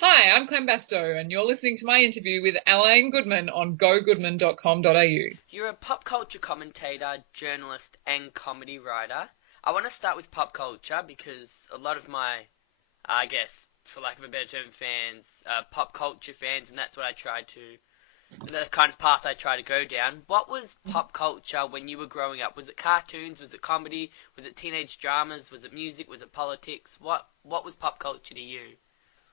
Hi, I'm Clem Bastow, and you're listening to my interview with Alain Goodman on gogoodman.com.au. You're a pop culture commentator, journalist, and comedy writer. I want to start with pop culture because a lot of my, I guess, for lack of a better term, fans, pop culture fans, and that's what I try to, the kind of path I try to go down. What was pop culture when you were growing up? Was it cartoons? Was it comedy? Was it teenage dramas? Was it music? Was it politics? What was pop culture to you?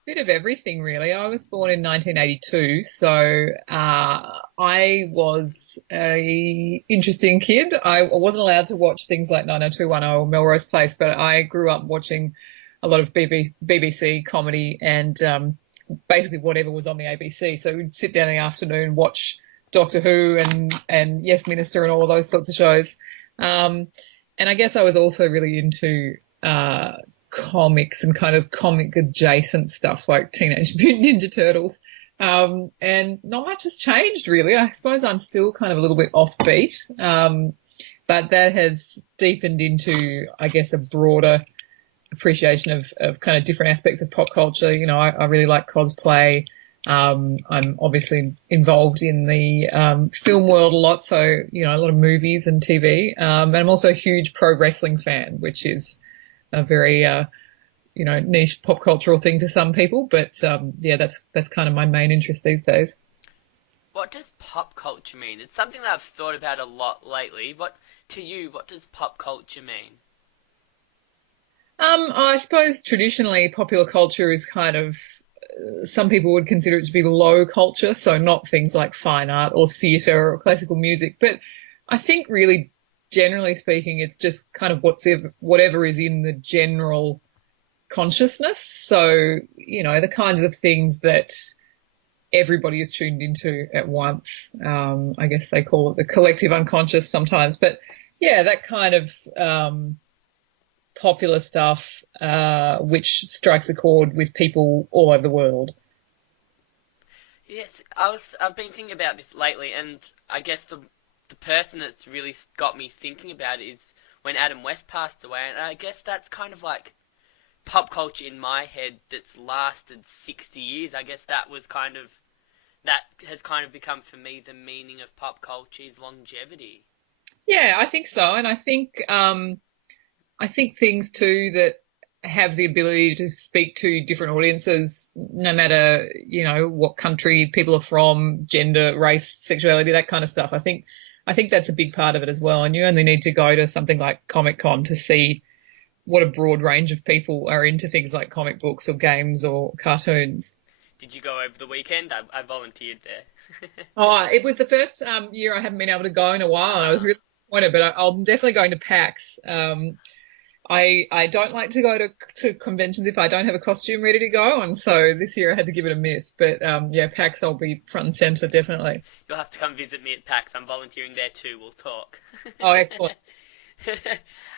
Bit of everything, really. I was born in 1982, so I was a interesting kid. I wasn't allowed to watch things like 90210 or Melrose Place, but I grew up watching a lot of BBC comedy and basically whatever was on the ABC. So we'd sit down in the afternoon, watch Doctor Who and Yes Minister and all of those sorts of shows. Um, and I guess I was also really into comics and kind of comic adjacent stuff like Teenage Mutant Ninja Turtles. And not much has changed really. I suppose I'm still kind of a little bit offbeat. But that has deepened into, I guess, a broader appreciation of kind of different aspects of pop culture. I really like cosplay. I'm obviously involved in the film world a lot, so a lot of movies and TV. And I'm also a huge pro wrestling fan, which is a very niche pop cultural thing to some people. But yeah, that's kind of my main interest these days. What does pop culture mean? It's something that I've thought about a lot lately. What does pop culture mean? I suppose traditionally popular culture is kind of some people would consider it to be low culture, so not things like fine art or theatre or classical music. But I think really, generally speaking, it's just kind of whatever is in the general consciousness. So, the kinds of things that everybody is tuned into at once. I guess they call it the collective unconscious sometimes. But yeah, that kind of popular stuff, which strikes a chord with people all over the world. Yes, I've been thinking about this lately, and I guess the person that's really got me thinking about it is when Adam West passed away, and I guess that's kind of like pop culture in my head that's lasted 60 years. I guess that has kind of become for me the meaning of pop culture is longevity. Yeah, I think so. And I think things too that have the ability to speak to different audiences, no matter, what country people are from, gender, race, sexuality, that kind of stuff. I think that's a big part of it as well. And you only need to go to something like Comic Con to see what a broad range of people are into things like comic books or games or cartoons. Did you go over the weekend? I volunteered there. Oh, it was the first year I haven't been able to go in a while, and I was really disappointed. But I'm definitely going to PAX. I don't like to go to conventions if I don't have a costume ready to go, and so this year I had to give it a miss. But yeah, PAX I'll be front and center definitely. You'll have to come visit me at PAX. I'm volunteering there too. We'll talk. Oh, excellent.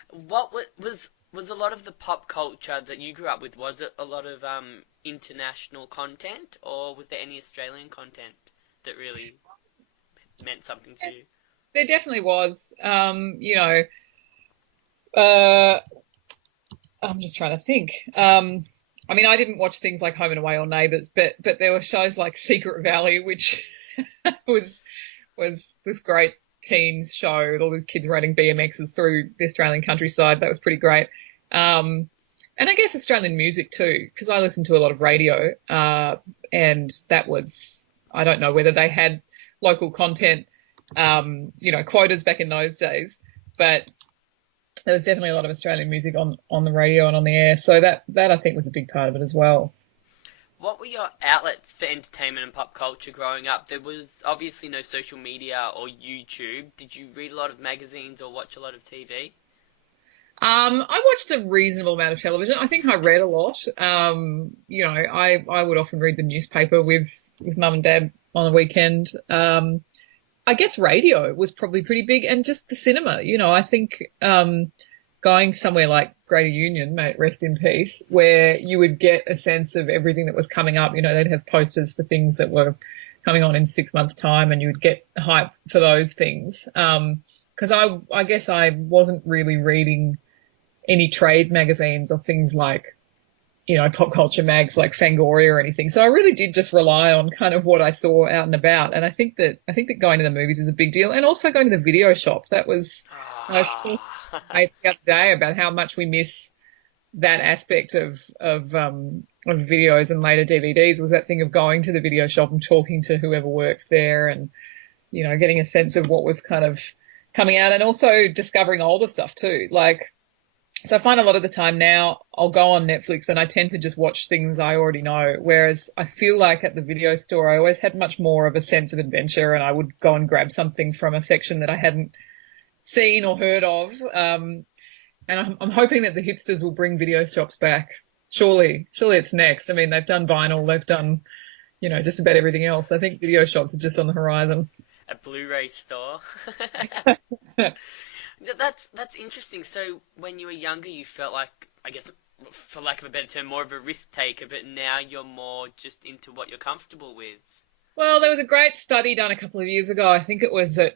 What was a lot of the pop culture that you grew up with? Was it a lot of international content, or was there any Australian content that really meant something to you? There definitely was. Uh, I'm just trying to think. I mean, I didn't watch things like Home and Away or Neighbours, but there were shows like Secret Valley, which was was this great teens show with all these kids riding BMXs through the Australian countryside. That was pretty great. And I guess Australian music too, because I listened to a lot of radio, and that was, I don't know whether they had local content, quotas back in those days, but there was definitely a lot of Australian music on the radio and on the air. So that I think was a big part of it as well. What were your outlets for entertainment and pop culture growing up? There was obviously no social media or YouTube. Did you read a lot of magazines or watch a lot of TV? I watched a reasonable amount of television. I think I read a lot. I would often read the newspaper with mum and dad on the weekend. I guess radio was probably pretty big, and just the cinema. I think going somewhere like Greater Union, may it rest in peace, where you would get a sense of everything that was coming up. They'd have posters for things that were coming on in 6 months' time, and you would get hype for those things. Because I guess I wasn't really reading any trade magazines or things like pop culture mags like Fangoria or anything. So I really did just rely on kind of what I saw out and about. And I think that going to the movies was a big deal, and also going to the video shops. I was talking to Ah. mates the other day about how much we miss that aspect of videos and later DVDs, was that thing of going to the video shop and talking to whoever works there, and getting a sense of what was kind of coming out, and also discovering older stuff too. So I find a lot of the time now I'll go on Netflix and I tend to just watch things I already know. Whereas I feel like at the video store, I always had much more of a sense of adventure, and I would go and grab something from a section that I hadn't seen or heard of. And I'm hoping that the hipsters will bring video shops back. Surely it's next. I mean, they've done vinyl, they've done, just about everything else. I think video shops are just on the horizon. A Blu-ray store. That's interesting. So when you were younger, you felt like, I guess, for lack of a better term, more of a risk taker, but now you're more just into what you're comfortable with. Well, there was a great study done a couple of years ago. I think it was at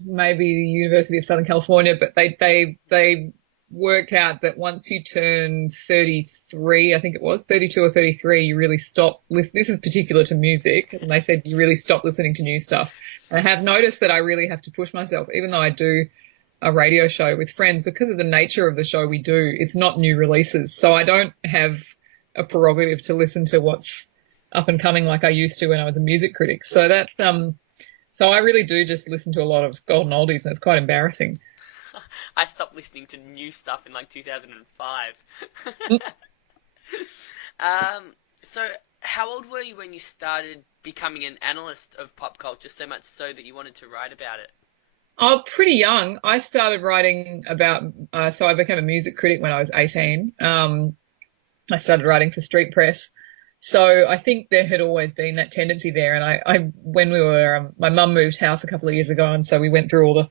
maybe the University of Southern California, but they worked out that once you turn 33, I think it was 32 or 33, you really stop listening. This is particular to music, and they said you really stop listening to new stuff. And I have noticed that I really have to push myself, even though I do a radio show with friends, because of the nature of the show we do. It's not new releases, so I don't have a prerogative to listen to what's up and coming like I used to when I was a music critic. So I really do just listen to a lot of golden oldies, and it's quite embarrassing. I stopped listening to new stuff in like 2005. So how old were you when you started becoming an analyst of pop culture, so much so that you wanted to write about it? Oh, pretty young. I started writing so I became a music critic when I was 18. I started writing for Street Press. So I think there had always been that tendency there. And when my mum moved house a couple of years ago, and so we went through all the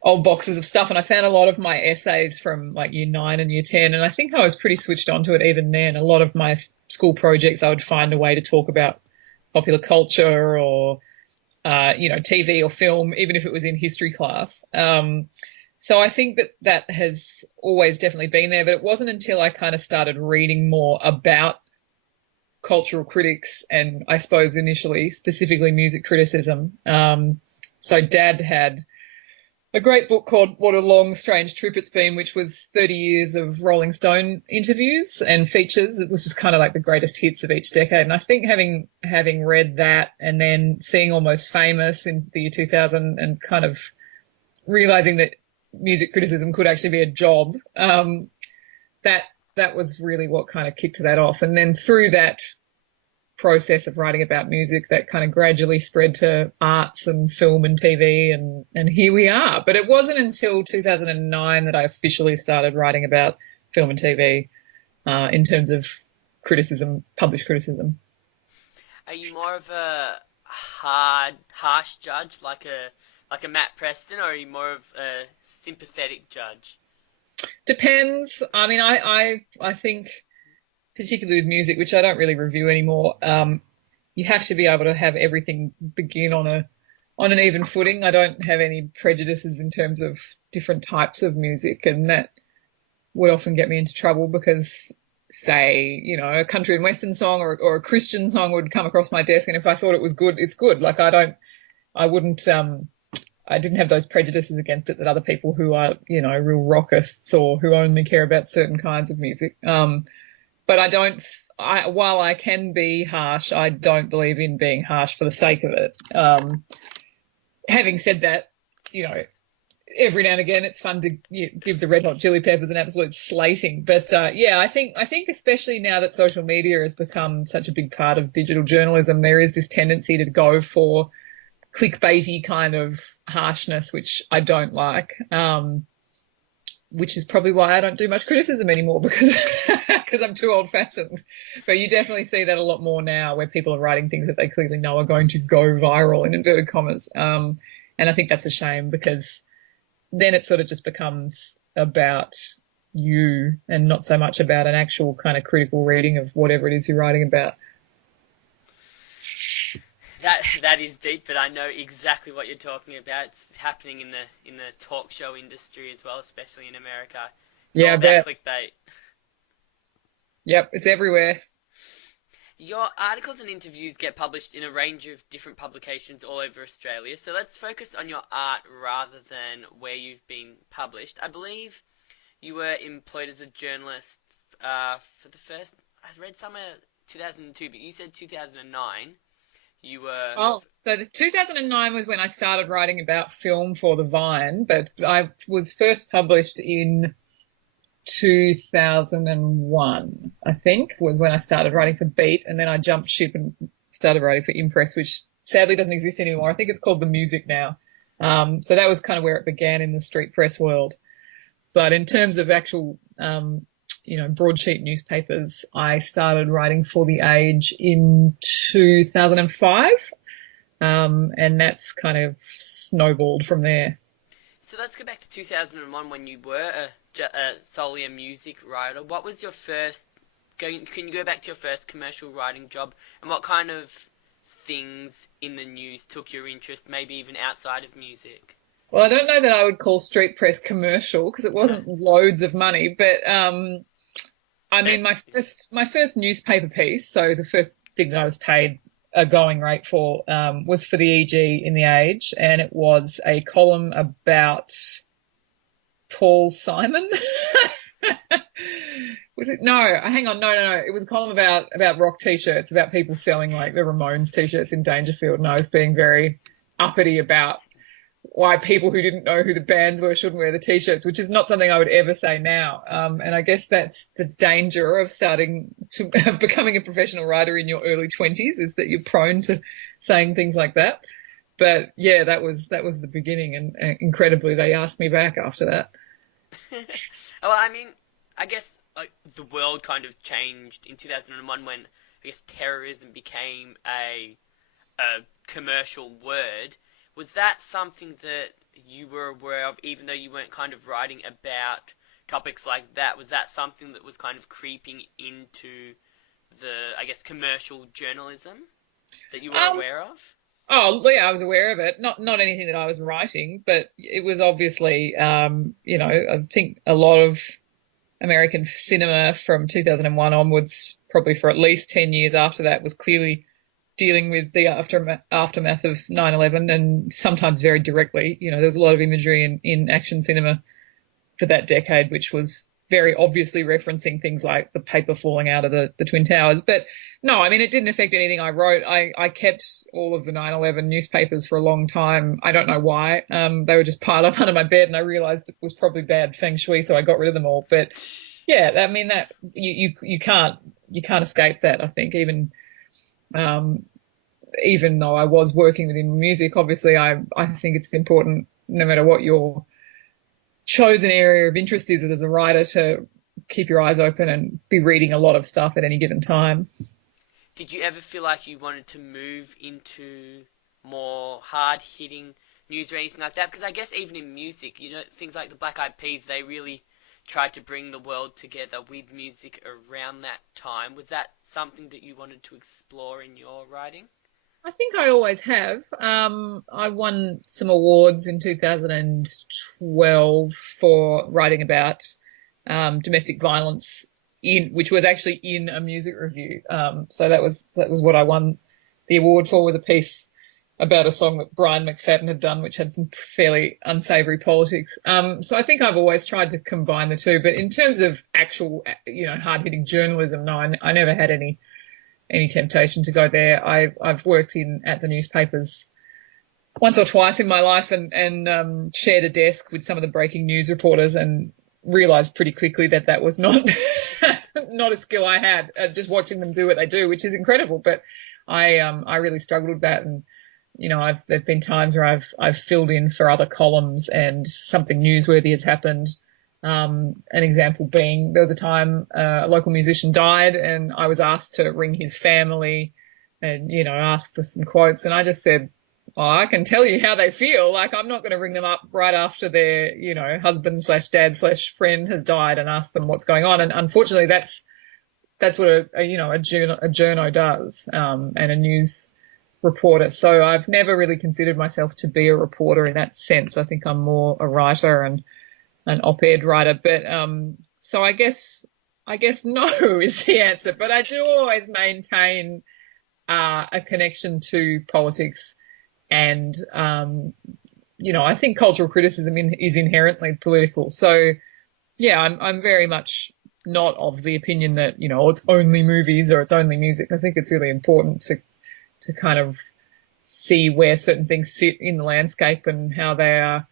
old boxes of stuff, and I found a lot of my essays from like year 9 and year 10. And I think I was pretty switched on to it even then. A lot of my school projects, I would find a way to talk about popular culture or TV or film, even if it was in history class. So I think that has always definitely been there, but it wasn't until I kind of started reading more about cultural critics, and I suppose initially specifically music criticism. So Dad had a great book called What a Long Strange Trip It's Been, which was 30 years of Rolling Stone interviews and features. It was just kind of like the greatest hits of each decade. And I think having read that and then seeing Almost Famous in the year 2000 and kind of realizing that music criticism could actually be a job, that was really what kind of kicked that off. And then through that process of writing about music, that kind of gradually spread to arts and film and TV, and here we are. But it wasn't until 2009 that I officially started writing about film and TV in terms of criticism, published criticism. Are you more of a harsh judge, like a Matt Preston, or are you more of a sympathetic judge? Depends. I mean, I think particularly with music, which I don't really review anymore, you have to be able to have everything begin on an even footing. I don't have any prejudices in terms of different types of music, and that would often get me into trouble because, say, a country and western song or a Christian song would come across my desk, and if I thought it was good, it's good. Like I wouldn't, I didn't have those prejudices against it that other people who are, real rockists or who only care about certain kinds of music. But while I can be harsh, I don't believe in being harsh for the sake of it. Having said that, every now and again it's fun to give the Red Hot Chili Peppers an absolute slating. But yeah, I think especially now that social media has become such a big part of digital journalism, there is this tendency to go for clickbaity kind of harshness, which I don't like. Which is probably why I don't do much criticism anymore, because I'm too old fashioned. But you definitely see that a lot more now, where people are writing things that they clearly know are going to go viral in inverted commas. And I think that's a shame, because then it sort of just becomes about you and not so much about an actual kind of critical reading of whatever it is you're writing about. That is deep, but I know exactly what you're talking about. It's happening in the talk show industry as well, especially in America. It's all Yeah, I about bet. clickbait. Yep, it's everywhere. Your articles and interviews get published in a range of different publications all over Australia, so let's focus on your art rather than where you've been published. I believe you were employed as a journalist for the first. I read somewhere 2002, but you said 2009. You were. Oh, so the 2009 was when I started writing about film for the Vine, but I was first published in 2001, I think, was when I started writing for Beat, and then I jumped ship and started writing for Impress, which sadly doesn't exist anymore. I think it's called The Music now. So that was kind of where it began in the street press world. But in terms of actual, broadsheet newspapers, I started writing for The Age in 2005, and that's kind of snowballed from there. So let's go back to 2001 when you were solely a music writer. What was your first? Can you go back to your first commercial writing job, and what kind of things in the news took your interest, maybe even outside of music? Well, I don't know that I would call street press commercial because it wasn't loads of money, but I mean, Maybe. my first newspaper piece, so the first thing that I was paid a going rate for, was for the EG in the Age, and it was a column about Paul Simon. Was it? No, hang on, no. It was a column about rock t-shirts, about people selling like the Ramones t-shirts in Dangerfield, and I was being very uppity about why people who didn't know who the bands were shouldn't wear the t-shirts, which is not something I would ever say now. And I guess that's the danger of starting to of becoming a professional writer in your early 20s, is that you're prone to saying things like that. But yeah, that was the beginning, and incredibly, they asked me back after that. Well, I mean, I guess like the world kind of changed in 2001 when I guess terrorism became a commercial word. Was that something that you were aware of, even though you weren't kind of writing about topics like that? Was that something that was kind of creeping into the, I guess, commercial journalism that you were Um, aware of? oh yeah, I was aware of it. Not anything that I was writing, but it was obviously, I think a lot of American cinema from 2001 onwards, probably for at least 10 years after that, was clearly dealing with the aftermath of 9/11, and sometimes very directly. There was a lot of imagery in action cinema for that decade, which was very obviously referencing things like the paper falling out of the Twin Towers. But no, I mean, it didn't affect anything I wrote. I kept all of the 9/11 newspapers for a long time. I don't know why. They were just piled up under my bed, and I realized it was probably bad feng shui, so I got rid of them all. But yeah, I mean, that you can't escape that. I think um, even though I was working within music, obviously I think it's important, no matter what your chosen area of interest is, as a writer, to keep your eyes open and be reading a lot of stuff at any given time. Did you ever feel like you wanted to move into more hard hitting news or anything like that? Because I guess even in music, things like the Black Eyed Peas, they really tried to bring the world together with music around that time. Was that something that you wanted to explore in your writing? I think I always have. I won some awards in 2012 for writing about domestic violence, which was actually in a music review. So that was what I won the award for, was a piece about a song that Brian McFadden had done, which had some fairly unsavory politics. So I think I've always tried to combine the two. But in terms of actual, hard hitting journalism, no, I never had any temptation to go there. I've worked at the newspapers once or twice in my life, and shared a desk with some of the breaking news reporters, and realized pretty quickly that that was not not a skill I had. Just watching them do what they do, which is incredible, but I really struggled with that. And there've been times where I've filled in for other columns and something newsworthy has happened. An example being, there was a time a local musician died, and I was asked to ring his family and, ask for some quotes. And I just said, oh, I can tell you how they feel. Like, I'm not going to ring them up right after their, husband slash dad slash friend has died and ask them what's going on. And unfortunately, that's what a journo does, and a news reporter. So I've never really considered myself to be a reporter in that sense. I think I'm more a writer and an op-ed writer. But so I guess I guess no is the answer, but I do always maintain a connection to politics and I think cultural criticism is inherently political. So yeah, I'm very much not of the opinion that, it's only movies or it's only music. I think it's really important to kind of see where certain things sit in the landscape and how they are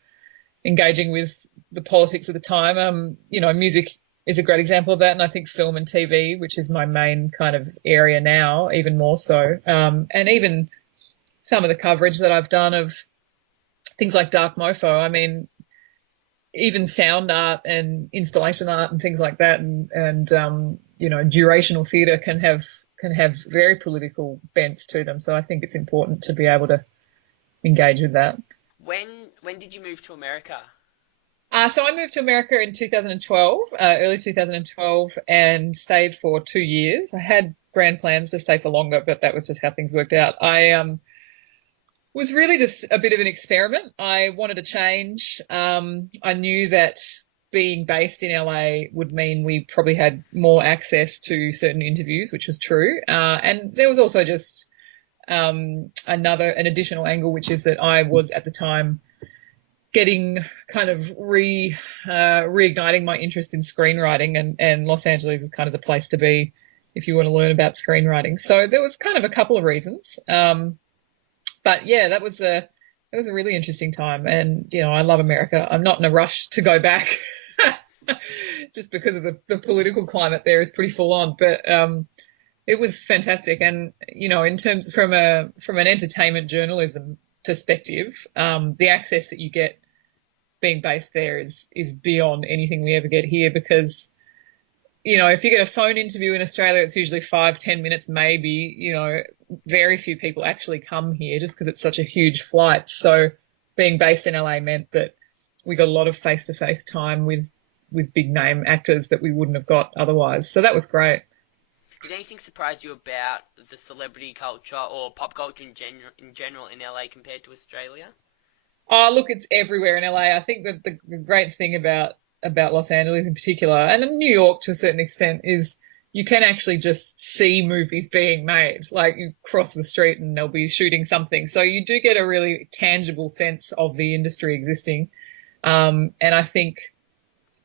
engaging with the politics of the time. Music is a great example of that, and I think film and TV, which is my main kind of area now, even more so. And even some of the coverage that I've done of things like Dark Mofo. I mean, even sound art and installation art and things like that, and durational theatre can have very political bents to them. So I think it's important to be able to engage with that. When did you move to America? So I moved to America in 2012, early 2012, and stayed for 2 years. I had grand plans to stay for longer, but that was just how things worked out. I was really just a bit of an experiment. I wanted to change. I knew that being based in LA would mean we probably had more access to certain interviews, which was true. And there was also just an additional angle, which is that I was at the time getting kind of reigniting my interest in screenwriting, and Los Angeles is kind of the place to be if you want to learn about screenwriting. So there was kind of a couple of reasons. But yeah, that was a really interesting time, and I love America. I'm not in a rush to go back, just because of the political climate there is pretty full on. But it was fantastic, and in terms from an entertainment journalism perspective, the access that you get being based there is beyond anything we ever get here, because if you get a phone interview in Australia, it's usually 5-10 minutes, maybe. Very few people actually come here just because it's such a huge flight. So being based in LA meant that we got a lot of face-to-face time with big name actors that we wouldn't have got otherwise. So that was great. Did anything surprise you about the celebrity culture or pop culture in general in LA compared to Australia? Oh, look, it's everywhere in LA. I think that the great thing about Los Angeles in particular, and in New York to a certain extent, is you can actually just see movies being made. Like, you cross the street and they'll be shooting something. So you do get a really tangible sense of the industry existing. And I think,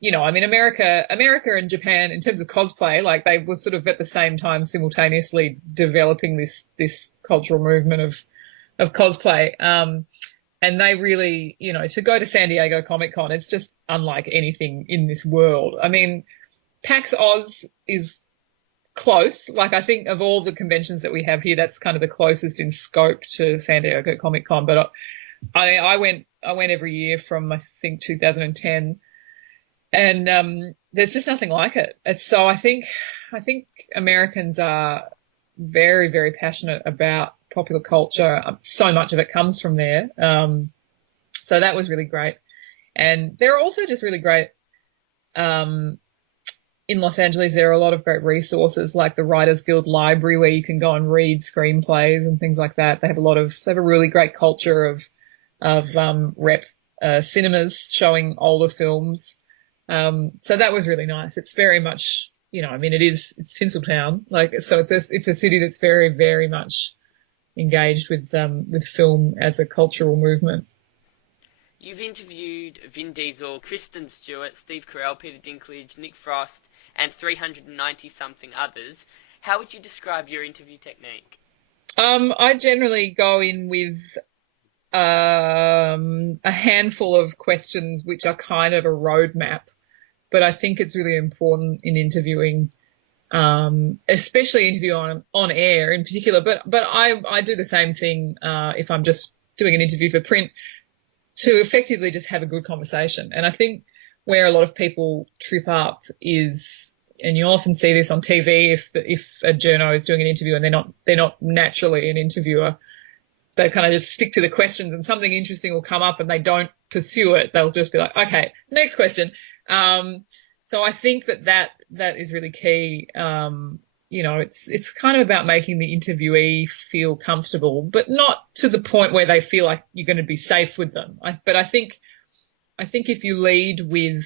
I mean, America and Japan, in terms of cosplay, like, they were sort of at the same time simultaneously developing this cultural movement of cosplay. And they really, to go to San Diego Comic Con, it's just unlike anything in this world. I mean, PAX Oz is close. Like, I think of all the conventions that we have here, that's kind of the closest in scope to San Diego Comic Con. But I went every year from, I think, 2010, and there's just nothing like it. I think Americans are very, very passionate about popular culture. So much of it comes from there. So that was really great. And there are also just really great, in Los Angeles, there are a lot of great resources like the Writers Guild Library, where you can go and read screenplays and things like that. They have a really great culture of rep cinemas showing older films. So that was really nice. It's very much, I mean, it's Tinseltown, like, so it's a city that's very, very much engaged with film as a cultural movement. You've interviewed Vin Diesel, Kristen Stewart, Steve Carell, Peter Dinklage, Nick Frost, and 390 something others. How would you describe your interview technique? I generally go in with a handful of questions which are kind of a roadmap, but I think it's really important in interviewing, especially interview on air in particular. But I do the same thing if I'm just doing an interview for print, to effectively just have a good conversation. And I think where a lot of people trip up is, and you often see this on TV, if a journo is doing an interview and they're not naturally an interviewer, they kind of just stick to the questions, and something interesting will come up and they don't pursue it. They'll just be like, okay, next question. So I think that is really key. It's kind of about making the interviewee feel comfortable, but not to the point where they feel like you're going to be safe with them. But I think if you lead with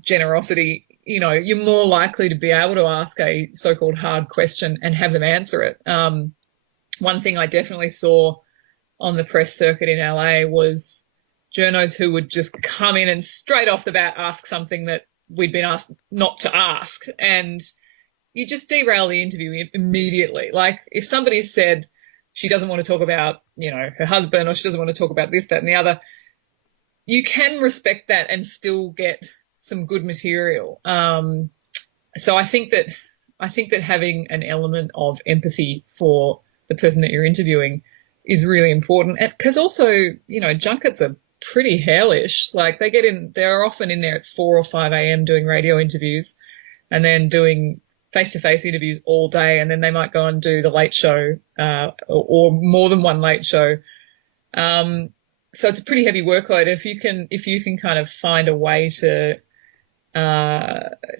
generosity, you're more likely to be able to ask a so-called hard question and have them answer it. One thing I definitely saw on the press circuit in LA was journos who would just come in and straight off the bat ask something that we'd been asked not to ask. And you just derail the interview immediately. Like if somebody said she doesn't want to talk about, her husband, or she doesn't want to talk about this, that, and the other, you can respect that and still get some good material. So I think that having an element of empathy for the person that you're interviewing is really important. Because also, junkets are pretty hellish. Like they're often in there at 4 or 5 a.m. doing radio interviews and then doing face-to-face interviews all day. And then they might go and do the late show, or more than one late show. So it's a pretty heavy workload. If you can kind of find a way to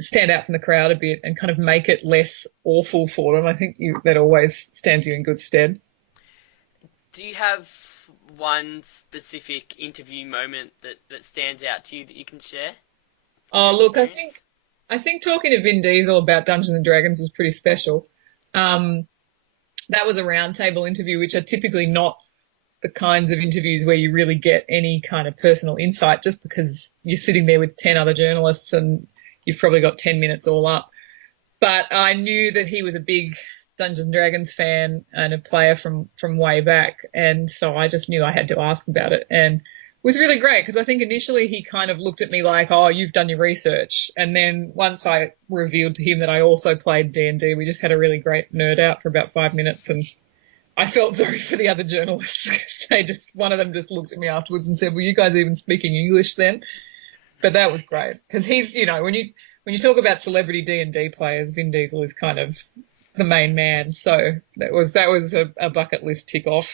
stand out from the crowd a bit and kind of make it less awful for them, I think that always stands you in good stead. Do you have one specific interview moment that stands out to you that you can share from Oh, your look, experience? I think talking to Vin Diesel about Dungeons and Dragons was pretty special. Um, that was a roundtable interview, which are typically not the kinds of interviews where you really get any kind of personal insight, just because you're sitting there with 10 other journalists and you've probably got 10 minutes all up. But I knew that he was a big Dungeons and Dragons fan and a player from way back. And so I just knew I had to ask about it. And it was really great because I think initially he kind of looked at me like, oh, you've done your research. And then once I revealed to him that I also played D&D, we just had a really great nerd out for about 5 minutes, and I felt sorry for the other journalists because one of them just looked at me afterwards and said, were you guys even speaking English then? But that was great because he's, when you talk about celebrity D&D players, Vin Diesel is kind of the main man. So that was a bucket list tick off.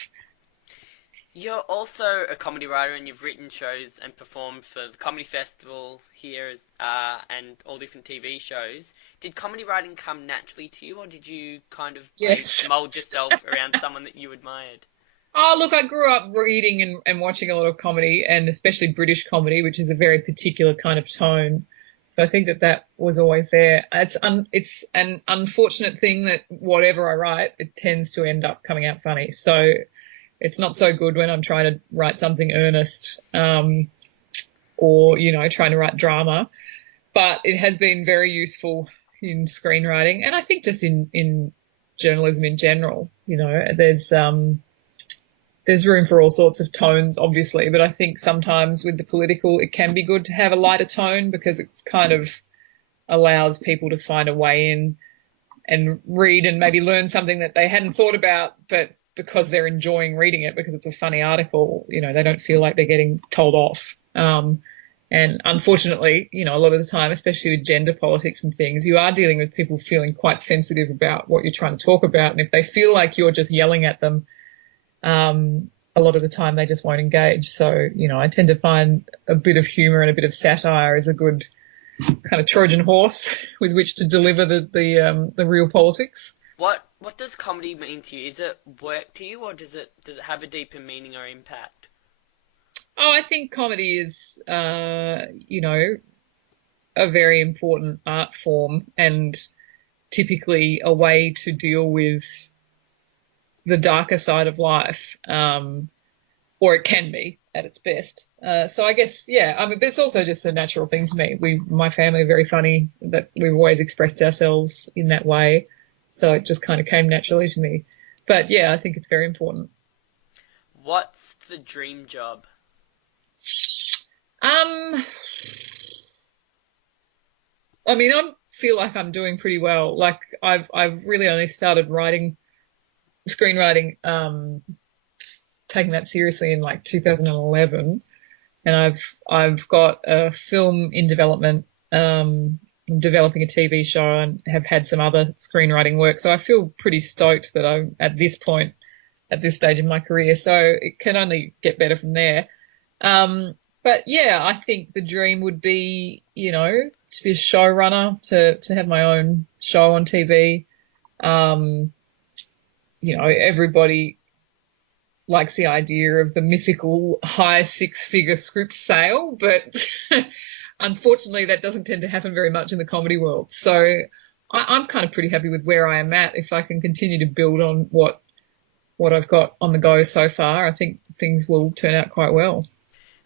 You're also a comedy writer, and you've written shows and performed for the Comedy Festival here and all different TV shows. Did comedy writing come naturally to you, or did you kind of Yes. mold yourself around someone that you admired? Oh, look, I grew up reading and watching a lot of comedy, and especially British comedy, which is a very particular kind of tone. So I think that was always there. It's an unfortunate thing that whatever I write, it tends to end up coming out funny. So it's not so good when I'm trying to write something earnest, or, trying to write drama. But it has been very useful in screenwriting, and I think just in journalism in general. There's room for all sorts of tones, obviously, but I think sometimes with the political, it can be good to have a lighter tone because it kind of allows people to find a way in and read and maybe learn something that they hadn't thought about, but because they're enjoying reading it because it's a funny article, they don't feel like they're getting told off. And unfortunately, a lot of the time, especially with gender politics and things, you are dealing with people feeling quite sensitive about what you're trying to talk about. And if they feel like you're just yelling at them, a lot of the time they just won't engage. So, I tend to find a bit of humour and a bit of satire is a good kind of Trojan horse with which to deliver the real politics. What does comedy mean to you? Is it work to you, or does it have a deeper meaning or impact? Oh, I think comedy is, a very important art form and typically a way to deal with the darker side of life, or it can be at its best. So I guess, yeah, I mean, but it's also just a natural thing to me. My family are very funny, that we've always expressed ourselves in that way. So it just kind of came naturally to me. But yeah, I think it's very important. What's the dream job? Um, I mean, I feel like I'm doing pretty well. Like I've really only started screenwriting, taking that seriously in like 2011, and I've got a film in development. I'm developing a TV show and have had some other screenwriting work. So I feel pretty stoked that I'm at this point, at this stage in my career. So it can only get better from there. But yeah, I think the dream would be, to be a showrunner, to have my own show on TV. Everybody likes the idea of the mythical high 6-figure script sale, but unfortunately, that doesn't tend to happen very much in the comedy world. So I'm kind of pretty happy with where I am at. If I can continue to build on what I've got on the go so far, I think things will turn out quite well.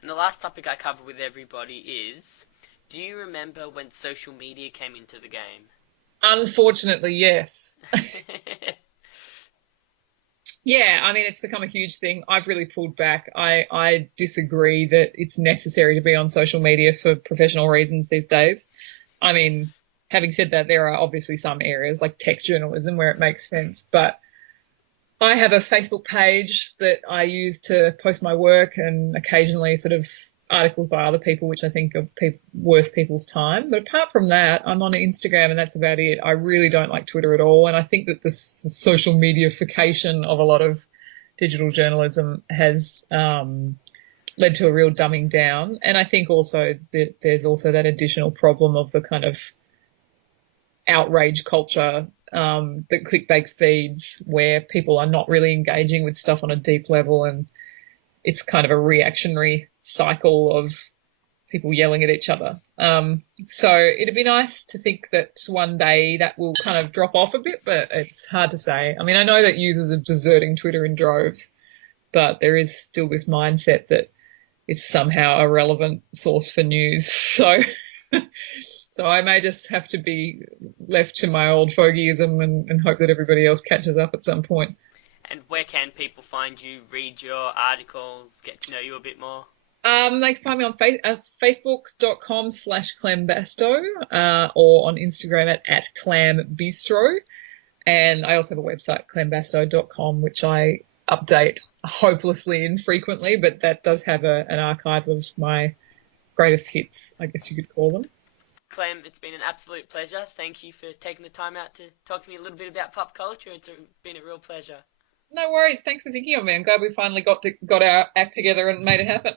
And the last topic I cover with everybody is, do you remember when social media came into the game? Unfortunately, yes. Yeah, I mean, it's become a huge thing. I've really pulled back. I disagree that it's necessary to be on social media for professional reasons these days. I mean, having said that, there are obviously some areas like tech journalism where it makes sense, but I have a Facebook page that I use to post my work and occasionally sort of articles by other people, which I think are worth people's time. But apart from that, I'm on Instagram and that's about it. I really don't like Twitter at all. And I think that this social mediaification of a lot of digital journalism has led to a real dumbing down. And I think also that there's also that additional problem of the kind of outrage culture that clickbait feeds where people are not really engaging with stuff on a deep level, and it's kind of a reactionary cycle of people yelling at each other. So it'd be nice to think that one day that will kind of drop off a bit, but it's hard to say. I mean, I know that users are deserting Twitter in droves, but there is still this mindset that it's somehow a relevant source for news. So I may just have to be left to my old fogeyism and hope that everybody else catches up at some point. And where can people find you, read your articles, get to know you a bit more? They can find me on facebook.com/Clem Bastow, or on Instagram at Clam Bistro. And I also have a website, clembastow.com, which I update hopelessly infrequently, but that does have an archive of my greatest hits, I guess you could call them. Clem, it's been an absolute pleasure. Thank you for taking the time out to talk to me a little bit about pop culture. Been a real pleasure. No worries. Thanks for thinking of me. I'm glad we finally got our act together and made it happen.